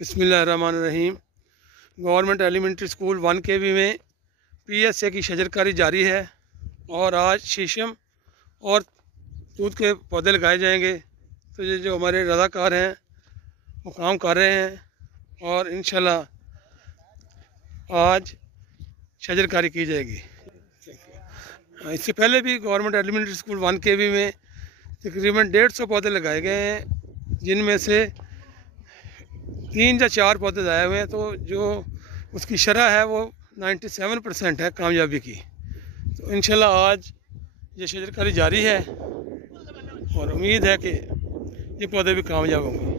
बिस्मिल्लाहिर्रहमानिर्रहीम। Government elementary school 1 KB में PSA की शजरकारी जारी है और आज शीशम और तूत के पौधे लगाए जाएंगे। तो ये जो हमारे रज़ाकार हैं वो काम कर रहे हैं और इंशाल्लाह आज शजरकारी की जाएगी। इससे पहले भी गवर्नमेंट एलिमेंट्री स्कूल 1 KB में तकरीबन 150 पौधे लगाए गए हैं, जिनमें से 3 या 4 पौधे आए हुए हैं। तो जो उसकी शरह है वो 97% है कामयाबी की। तो इंशाल्लाह आज ये शजरकारी जारी है और उम्मीद है कि ये पौधे भी कामयाब होंगे।